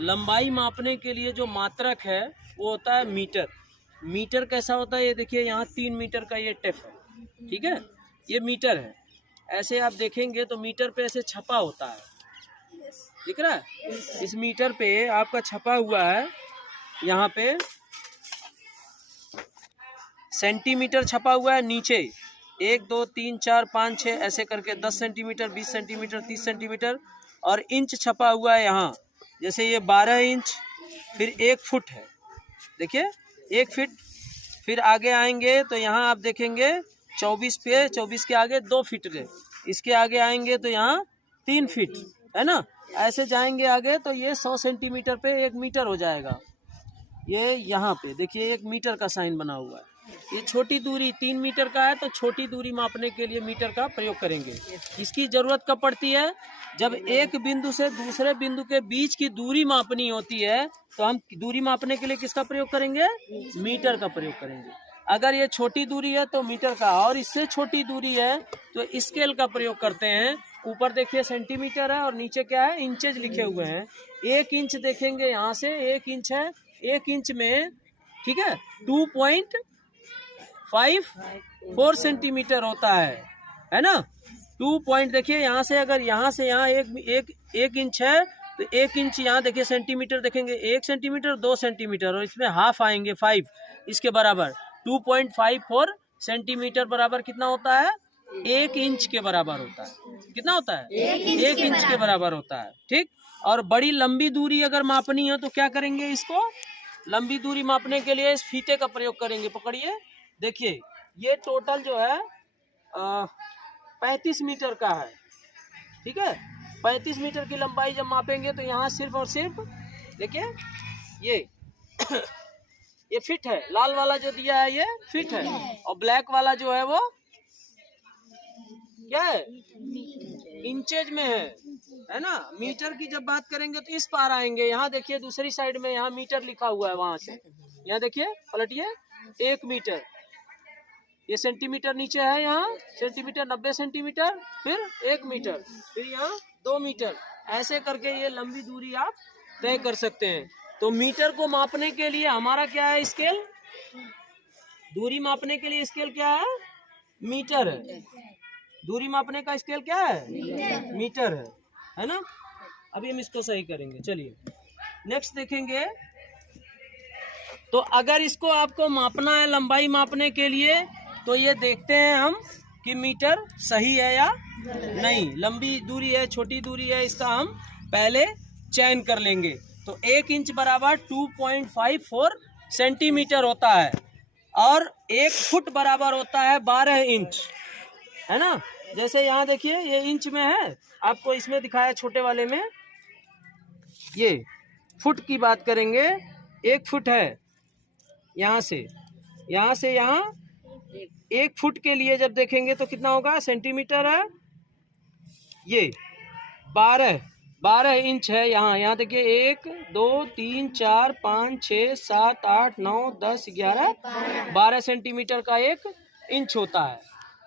लंबाई मापने के लिए जो मात्रक है वो होता है मीटर। मीटर कैसा होता है, ये देखिए यहाँ 3 मीटर का ये टेप है, ठीक है, ये मीटर है। ऐसे आप देखेंगे तो मीटर पे ऐसे छपा होता है, दिख रहा है? इस मीटर पे आपका छपा हुआ है, यहाँ पे सेंटीमीटर छपा हुआ है, नीचे 1 2 3 4 5 6 ऐसे करके 10 सेंटीमीटर, 20 सेंटीमीटर, 30 सेंटीमीटर, और इंच छपा हुआ है यहाँ। जैसे ये 12 इंच, फिर 1 फुट है, देखिए 1 फीट। फिर आगे आएंगे तो यहाँ आप देखेंगे 24 पे, 24 के आगे 2 फीट के, इसके आगे आएंगे तो यहाँ 3 फीट है ना। ऐसे जाएंगे आगे तो ये 100 सेंटीमीटर पे 1 मीटर हो जाएगा। ये यहाँ पे देखिए 1 मीटर का साइन बना हुआ है। ये छोटी दूरी 3 मीटर का है, तो छोटी दूरी मापने के लिए मीटर का प्रयोग करेंगे। इसकी जरूरत कब पड़ती है, जब एक बिंदु से दूसरे बिंदु के बीच की दूरी मापनी होती है, तो हम दूरी मापने के लिए किसका प्रयोग करेंगे, मीटर का प्रयोग करेंगे। अगर ये छोटी दूरी है तो मीटर का, और इससे छोटी दूरी है तो स्केल का प्रयोग करते हैं। ऊपर देखिए सेंटीमीटर है और नीचे क्या है, इंचेज लिखे हुए हैं। 1 इंच देखेंगे यहाँ से, 1 इंच है, 1 इंच में ठीक है 2.54 सेंटीमीटर होता है ना। 2 पॉइंट देखिए यहाँ से, अगर यहाँ से यहाँ एक इंच है तो 1 इंच यहाँ देखिए सेंटीमीटर देखेंगे 1 सेंटीमीटर 2 सेंटीमीटर, और इसमें हाफ आएंगे 5, इसके बराबर 2.54 सेंटीमीटर बराबर कितना होता है, 1 इंच के बराबर होता है। कितना होता है, 1 इंच के बराबर होता है, ठीक। और बड़ी लंबी दूरी अगर मापनी है तो क्या करेंगे, इसको लंबी दूरी मापने के लिए इस फीते का प्रयोग करेंगे। पकड़िए, देखिए ये टोटल जो है 35 मीटर का है, ठीक है। 35 मीटर की लंबाई जब मापेंगे तो यहाँ सिर्फ और सिर्फ देखिए ये ये फिट है, लाल वाला जो दिया है ये फिट है, और ब्लैक वाला जो है वो क्या है, इंचेज में है ना। मीटर की जब बात करेंगे तो इस पार आएंगे, यहाँ देखिए दूसरी साइड में यहाँ मीटर लिखा हुआ है, वहां से यहाँ देखिए पलटिए 1 मीटर, ये सेंटीमीटर नीचे है, यहाँ सेंटीमीटर 90 सेंटीमीटर, फिर 1 मीटर, फिर यहाँ 2 मीटर, ऐसे करके ये लंबी दूरी आप तय कर सकते हैं। तो मीटर को मापने के लिए हमारा क्या है, स्केल। दूरी मापने के लिए स्केल क्या है, मीटर है। दूरी मापने का स्केल क्या है, मीटर है ना। अभी हम इसको सही करेंगे, चलिए नेक्स्ट देखेंगे। तो अगर इसको आपको मापना है लंबाई मापने के लिए, तो ये देखते हैं हम कि मीटर सही है या नहीं। लंबी दूरी है, छोटी दूरी है, इसका हम पहले चयन कर लेंगे। तो 1 इंच बराबर 2.54 सेंटीमीटर होता है, और 1 फुट बराबर होता है 12 इंच, है ना। जैसे यहाँ देखिए ये इंच में है, आपको इसमें दिखाया छोटे वाले में। ये फुट की बात करेंगे, 1 फुट है, यहाँ से यहाँ 1 फुट के लिए जब देखेंगे तो कितना होगा, सेंटीमीटर है। ये 12 इंच है, यहाँ देखिए 1 2 3 4 5 6 7 8 9 10 11 12 सेंटीमीटर का 1 इंच होता है,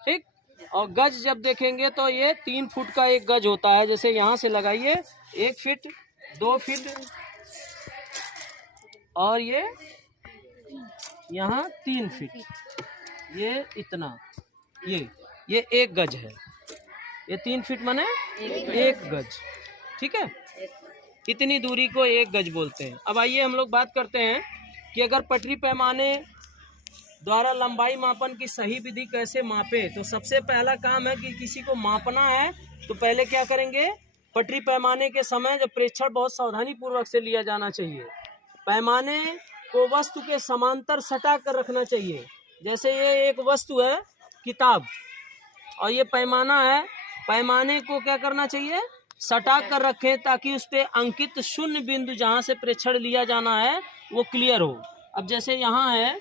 ठीक। और गज जब देखेंगे तो ये 3 फुट का 1 गज होता है। जैसे यहाँ से लगाइए 1 फीट 2 फीट, और ये यहाँ 3 फीट, ये इतना, ये 1 गज है। ये 3 फीट माने 1 गज, ठीक है। इतनी दूरी को 1 गज बोलते हैं। अब आइए हम लोग बात करते हैं कि अगर पटरी पैमाने द्वारा लंबाई मापन की सही विधि कैसे मापे। तो सबसे पहला काम है कि किसी को मापना है तो पहले क्या करेंगे, पटरी पैमाने के समय जब प्रेक्षण बहुत सावधानी पूर्वक से लिया जाना चाहिए। पैमाने को वस्तु के समांतर सटा कर रखना चाहिए। जैसे ये एक वस्तु है किताब, और ये पैमाना है, पैमाने को क्या करना चाहिए, सटा कर रखें, ताकि उस पर अंकित शून्य बिंदु जहाँ से प्रेक्षण लिया जाना है वो क्लियर हो। अब जैसे यहाँ है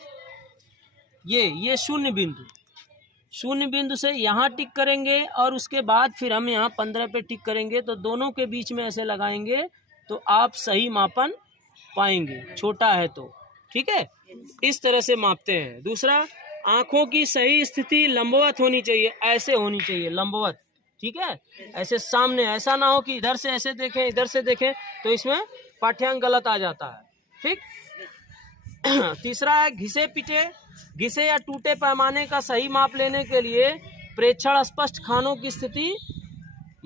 ये शून्य बिंदु से यहाँ टिक करेंगे, और उसके बाद फिर हम यहाँ 15 पे टिक करेंगे, तो दोनों के बीच में ऐसे लगाएंगे तो आप सही मापन पाएंगे, छोटा है तो, ठीक है। इस तरह से मापते हैं। दूसरा, आंखों की सही स्थिति लंबवत होनी चाहिए, ऐसे होनी चाहिए लंबवत, ठीक है। ऐसे सामने, ऐसा ना हो कि इधर से ऐसे देखें इधर से देखें, तो इसमें पाठ्यांक गलत आ जाता है। ठीक। तीसरा है घिसे पिटे, घिसे या टूटे पैमाने का सही माप लेने के लिए प्रेक्षण स्पष्ट खानों की स्थिति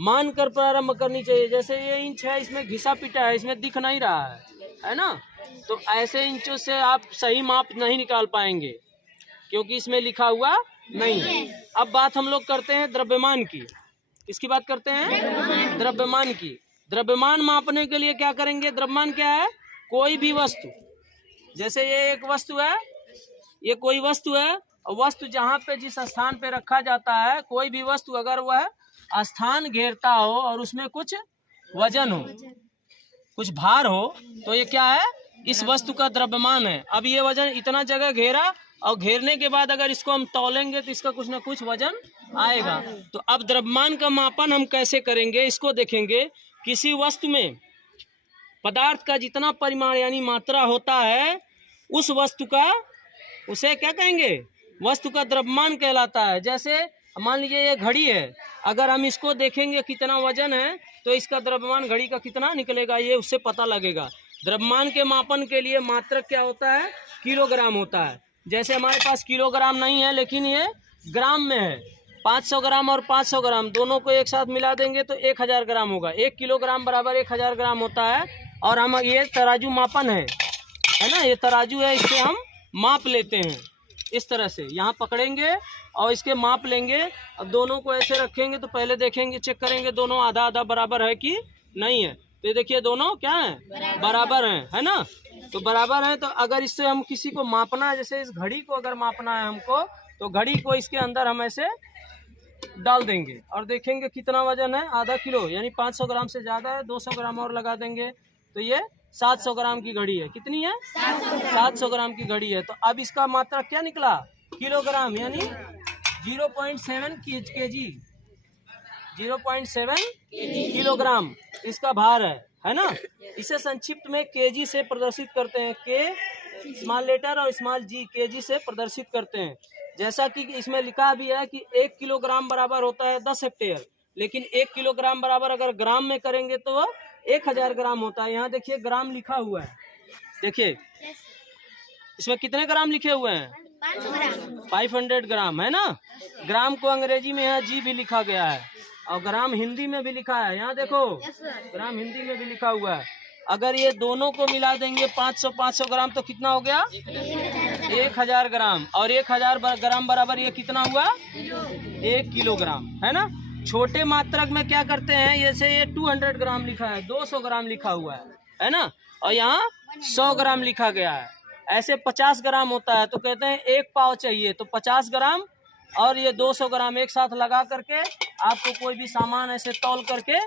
मानकर प्रारंभ करनी चाहिए। जैसे ये इंच है, इसमें घिसा पिटा है, इसमें दिख नहीं रहा है ना, तो ऐसे इंचों से आप सही माप नहीं निकाल पाएंगे क्योंकि इसमें लिखा हुआ नहीं है। अब बात हम लोग करते हैं द्रव्यमान की। किसकी बात करते हैं? द्रव्यमान की। द्रव्यमान मापने के लिए क्या करेंगे? द्रव्यमान क्या है? कोई भी वस्तु, जैसे ये एक वस्तु है, ये कोई वस्तु है, और वस्तु जहाँ पे जिस स्थान पे रखा जाता है, कोई भी वस्तु अगर वह स्थान घेरता हो और उसमें कुछ वजन हो, कुछ भार हो, तो ये क्या है? इस वस्तु का द्रव्यमान है। अब ये वजन इतना जगह घेरा और घेरने के बाद अगर इसको हम तौलेंगे तो इसका कुछ ना कुछ वजन आएगा। तो अब द्रव्यमान का मापन हम कैसे करेंगे, इसको देखेंगे। किसी वस्तु में पदार्थ का जितना परिमाण यानी मात्रा होता है, उस वस्तु का, उसे क्या कहेंगे? वस्तु का द्रव्यमान कहलाता है। जैसे मान लीजिए ये घड़ी है, अगर हम इसको देखेंगे कितना वजन है तो इसका द्रव्यमान घड़ी का कितना निकलेगा, ये उससे पता लगेगा। द्रव्यमान के मापन के लिए मात्रक क्या होता है? किलोग्राम होता है। जैसे हमारे पास किलोग्राम नहीं है लेकिन ये ग्राम में है। 500 ग्राम और 500 ग्राम दोनों को एक साथ मिला देंगे तो 1000 ग्राम होगा। 1 किलोग्राम बराबर 1000 ग्राम होता है। और हम ये तराजू मापन है ना, ये तराजू है, इससे हम माप लेते हैं। इस तरह से यहाँ पकड़ेंगे और इसके माप लेंगे। अब दोनों को ऐसे रखेंगे तो पहले देखेंगे, चेक करेंगे दोनों आधा आधा बराबर है कि नहीं है। तो ये देखिए दोनों क्या है? बराबर हैं, है ना। तो बराबर है, तो अगर इससे हम किसी को मापना है, जैसे इस घड़ी को अगर मापना है हमको, तो घड़ी को इसके अंदर हम ऐसे डाल देंगे और देखेंगे कितना वजन है। आधा किलो यानी 500 ग्राम से ज़्यादा है, 200 ग्राम और लगा देंगे तो ये 700 ग्राम की घड़ी है। कितनी है? 700 ग्राम की घड़ी है। तो अब इसका मात्रा क्या निकला? किलोग्राम, यानी 0.7 kg, 0.7 किलोग्राम इसका भार है ना। इसे संक्षिप्त में केजी से प्रदर्शित करते हैं। के स्मॉल लेटर और स्मॉल जी, केजी से प्रदर्शित करते हैं। जैसा कि इसमें लिखा भी है कि 1 किलोग्राम बराबर होता है 10 हेक्टेयर, लेकिन 1 किलोग्राम बराबर अगर ग्राम में करेंगे तो वह 1000 ग्राम होता है। यहाँ देखिए ग्राम लिखा हुआ है, देखिए इसमें कितने ग्राम लिखे हुए हैं? 500 ग्राम, है ना। ग्राम को अंग्रेजी में यहाँ जी भी लिखा गया है और ग्राम हिंदी में भी लिखा है। यहाँ देखो ग्राम हिंदी में भी लिखा हुआ है। अगर ये दोनों को मिला देंगे 500 ग्राम तो कितना हो गया? 1000 ग्राम। और 1000 ग्राम बराबर ये कितना हुआ? 1 किलोग्राम, है ना। छोटे मात्रक में क्या करते हैं, जैसे ये 200 ग्राम लिखा है, 200 ग्राम लिखा हुआ है ना, और यहाँ 100 ग्राम लिखा गया है। ऐसे 50 ग्राम होता है तो कहते हैं 1 पाव चाहिए, तो 50 ग्राम और ये 200 ग्राम एक साथ लगा करके आपको कोई भी सामान ऐसे तौल करके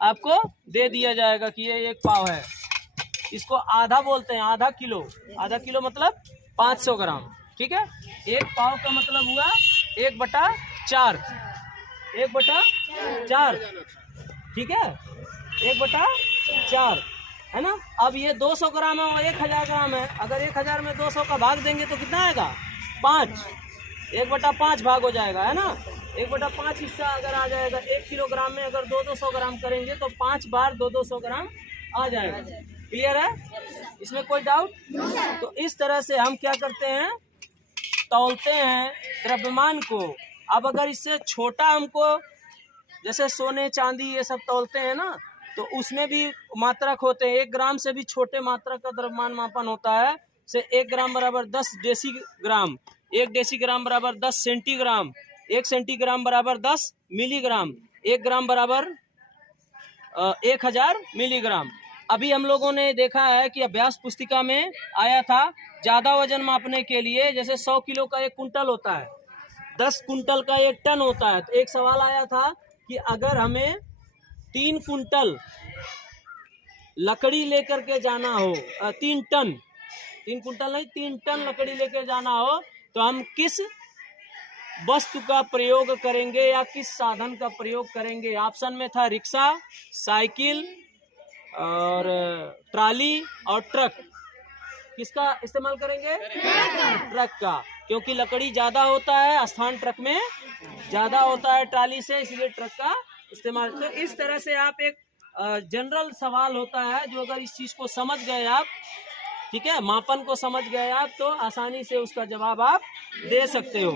आपको दे दिया जाएगा कि ये 1 पाव है। इसको आधा बोलते हैं, आधा किलो। आधा किलो मतलब 500 ग्राम, ठीक है। 1 पाव का मतलब हुआ 1/4, 1/4, ठीक है, 1/4, है ना। अब ये 200 ग्राम है और 1000 ग्राम है। अगर 1000 में 200 का भाग देंगे तो कितना आएगा? 5, 1/5 भाग हो जाएगा, है ना। 1/5 हिस्सा अगर आ जाएगा 1 किलोग्राम में, अगर 200 ग्राम करेंगे तो 5 बार 200 ग्राम आ जाएगा। क्लियर है? इसमें कोई डाउट? तो इस तरह से हम क्या करते हैं, तौलते हैं द्रव्यमान को। अब अगर इससे छोटा हमको, जैसे सोने चांदी ये सब तौलते हैं ना, तो उसमें भी मात्रक होते हैं। 1 ग्राम से भी छोटे मात्रक का द्रव्यमान मापन होता है। से 1 ग्राम बराबर 10 डेसीग्राम, 1 डेसीग्राम बराबर 10 सेंटीग्राम, 1 सेंटीग्राम बराबर 10 मिलीग्राम, 1 ग्राम बराबर 1000 मिलीग्राम। अभी हम लोगों ने देखा है कि अभ्यास पुस्तिका में आया था, ज़्यादा वजन मापने के लिए, जैसे 100 किलो का 1 कुंटल होता है, 10 कुंटल का 1 टन होता है। तो एक सवाल आया था कि अगर हमें 3 कुंटल लकड़ी लेकर के जाना हो, 3 टन, 3 कुंटल नहीं 3 टन लकड़ी लेकर जाना हो, तो हम किस वस्तु का प्रयोग करेंगे या किस साधन का प्रयोग करेंगे? ऑप्शन में था रिक्शा, साइकिल और ट्राली और ट्रक। किसका इस्तेमाल करेंगे? ट्रक का, क्योंकि लकड़ी ज़्यादा होता है, स्थान ट्रक में ज़्यादा होता है ट्राली से, इसलिए ट्रक का इस्तेमाल। तो इस तरह से आप एक जनरल सवाल होता है, जो अगर इस चीज को समझ गए आप, ठीक है, मापन को समझ गए आप, तो आसानी से उसका जवाब आप दे सकते हो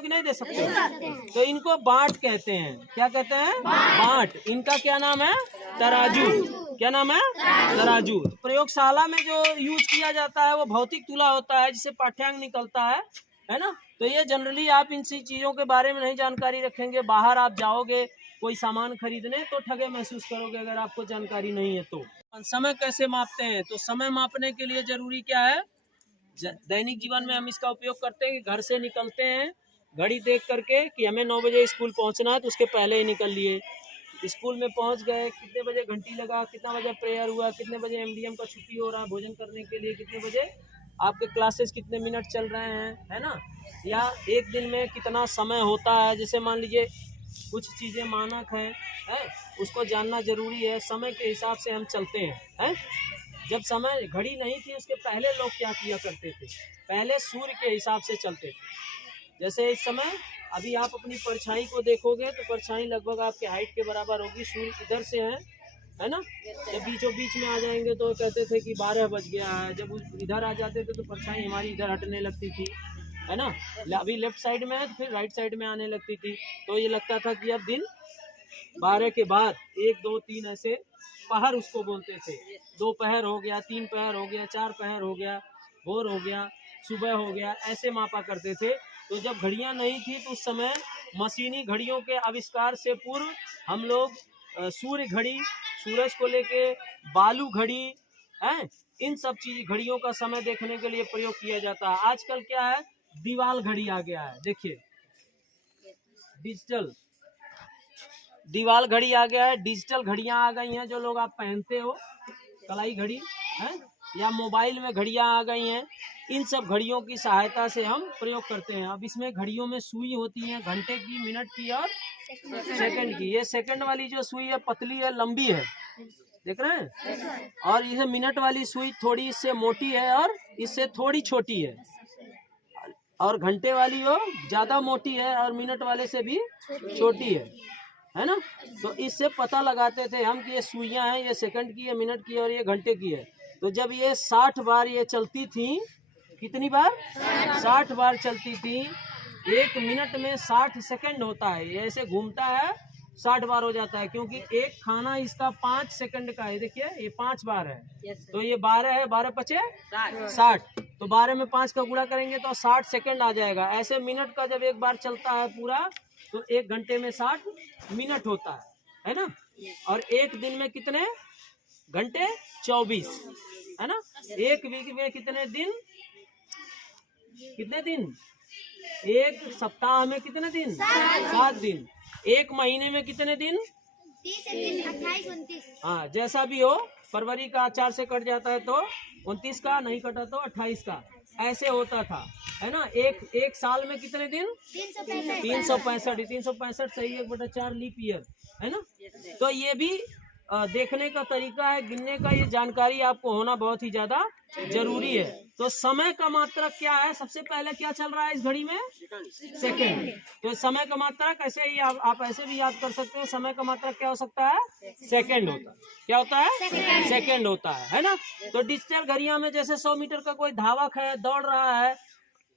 कि नहीं दे सकते हो? तो इनको बाट कहते हैं। क्या कहते हैं? बाट। इनका क्या नाम है? तराजू। क्या नाम है? तराजू। प्रयोगशाला में जो यूज किया जाता है वो भौतिक तुला होता है, जिससे पाठ्यांक निकलता है ना। तो ये जनरली आप इन सी चीजों के बारे में नहीं जानकारी रखेंगे, बाहर आप जाओगे कोई सामान खरीदने तो ठगे महसूस करोगे अगर आपको जानकारी नहीं है तो। समय कैसे मापते हैं? तो समय मापने के लिए जरूरी क्या है? दैनिक जीवन में हम इसका उपयोग करते हैं कि घर से निकलते हैं घड़ी देख करके कि हमें 9 बजे स्कूल पहुंचना है, तो उसके पहले ही निकल लिए। स्कूल में पहुंच गए, कितने बजे घंटी लगा, कितना बजे प्रेयर हुआ, कितने बजे एमडीएम का छुट्टी हो रहा है भोजन करने के लिए, कितने बजे आपके क्लासेस कितने मिनट चल रहे हैं, है ना। या एक दिन में कितना समय होता है, जैसे मान लीजिए कुछ चीज़ें मानक हैं, उसको जानना जरूरी है। समय के हिसाब से हम चलते हैं। जब समय घड़ी नहीं थी उसके पहले लोग क्या किया करते थे? पहले सूर्य के हिसाब से चलते थे। जैसे इस समय अभी आप अपनी परछाई को देखोगे तो परछाई लगभग आपके हाइट के बराबर होगी। सूर्य इधर से है ना। जब बीचों बीच में आ जाएंगे तो कहते थे कि 12 बज गया है। जब इधर आ जाते थे तो परछाई हमारी इधर हटने लगती थी, है ना। अभी लेफ्ट साइड में है तो फिर राइट साइड में आने लगती थी, तो ये लगता था कि अब दिन 12 के बाद 1 2 3 ऐसे पहर उसको बोलते थे। 2 पहर हो गया, 3 पहर हो गया, 4 पहर हो गया, भोर हो गया, सुबह हो गया, ऐसे मापा करते थे। तो जब घड़ियां नहीं थी तो उस समय मशीनी घड़ियों के आविष्कार से पूर्व हम लोग सूर्य घड़ी, सूरज को लेके बालू घड़ी है, इन सब चीज घड़ियों का समय देखने के लिए प्रयोग किया जाता है। आजकल क्या है, दीवाल घड़ी आ गया है। देखिए डिजिटल दीवाल घड़ी आ गया है, डिजिटल घड़ियां आ गई हैं जो लोग आप पहनते हो, कलाई घड़ी है, या मोबाइल में घड़ियां आ गई हैं। इन सब घड़ियों की सहायता से हम प्रयोग करते हैं। अब इसमें घड़ियों में सुई होती है, घंटे की, मिनट की और सेकंड की। ये सेकंड वाली जो सुई है पतली है, लंबी है, देख रहे हैं। और ये मिनट वाली सुई थोड़ी इससे मोटी है और इससे थोड़ी छोटी है। और घंटे वाली वो ज्यादा मोटी है और मिनट वाले से भी छोटी है ना। तो इससे पता लगाते थे हम कि ये सुइयां हैं, ये सेकंड की है, मिनट की और ये घंटे की है। तो जब ये 60 बार ये चलती थी, कितनी बार? 60 बार चलती थी। 1 मिनट में 60 सेकंड होता है। ये ऐसे घूमता है, 60 बार हो जाता है, क्योंकि एक खाना इसका 5 सेकंड का है। देखिए ये 5 बार है, तो ये 12 है, 12 पचे 60। तो 12 में 5 का गुणा करेंगे तो 60 सेकंड आ जाएगा। ऐसे मिनट का जब एक बार चलता है पूरा, तो 1 घंटे में 60 मिनट होता है ना। और एक दिन में कितने घंटे? 24, है ना। एक वीक में कितने दिन? कितने दिन? एक सप्ताह में कितने दिन? 7 दिन। एक महीने में कितने दिन? 30, 28, 29। हाँ, जैसा भी हो। फरवरी का 4 से कट जाता है तो 29 का, नहीं कटा तो 28 का, ऐसे होता था, है ना। एक साल में कितने दिन? 365। 365 सही 1/4 लीप ईयर, है ना। तो ये भी देखने का तरीका है, गिनने का। ये जानकारी आपको होना बहुत ही ज्यादा जरूरी है। तो समय का मात्रक क्या है? सबसे पहले क्या चल रहा है इस घड़ी में? सेकंड। तो समय का मात्रक ऐसे ही आप ऐसे भी याद कर सकते हो। समय का मात्रक क्या हो सकता है? सेकंड होता है। क्या होता है? सेकंड होता है ना। तो डिजिटल घड़ियां में जैसे 100 मीटर का कोई धावक है, दौड़ रहा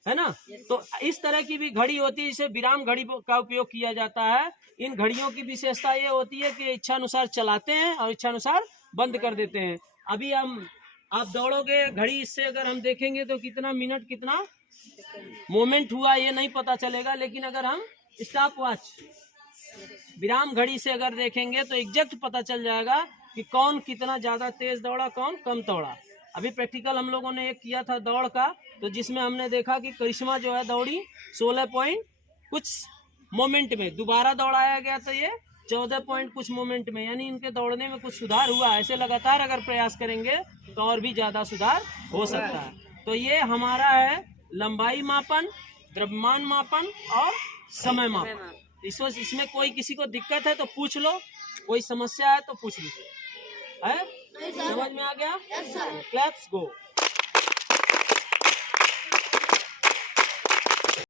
है ना, तो इस तरह की भी घड़ी होती है, जिसे विराम घड़ी का उपयोग किया जाता है। इन घड़ियों की विशेषता ये होती है कि इच्छानुसार चलाते हैं और इच्छानुसार बंद कर देते हैं। अभी आप दौड़ोगे घड़ी, इससे अगर हम देखेंगे तो कितना मिनट, कितना मोमेंट हुआ ये नहीं पता चलेगा। लेकिन अगर हम स्टॉप वॉच, विराम घड़ी से अगर देखेंगे तो एग्जैक्ट पता चल जाएगा कि कौन कितना ज्यादा तेज दौड़ा, कौन कम दौड़ा। अभी प्रैक्टिकल हम लोगों ने एक किया था दौड़ का, तो जिसमें हमने देखा कि करिश्मा जो है दौड़ी 16 पॉइंट कुछ मोमेंट में, दोबारा दौड़ाया गया तो ये 14 पॉइंट कुछ मोमेंट में, यानी इनके दौड़ने में कुछ सुधार हुआ। ऐसे लगातार अगर प्रयास करेंगे तो और भी ज्यादा सुधार हो सकता है। तो ये हमारा है लंबाई मापन, द्रव्यमान मापन और समय मापन। इसमें कोई किसी को दिक्कत है तो पूछ लो, कोई समस्या है तो पूछ लीजिए। है समझ में आ गया? क्लैप्स गो।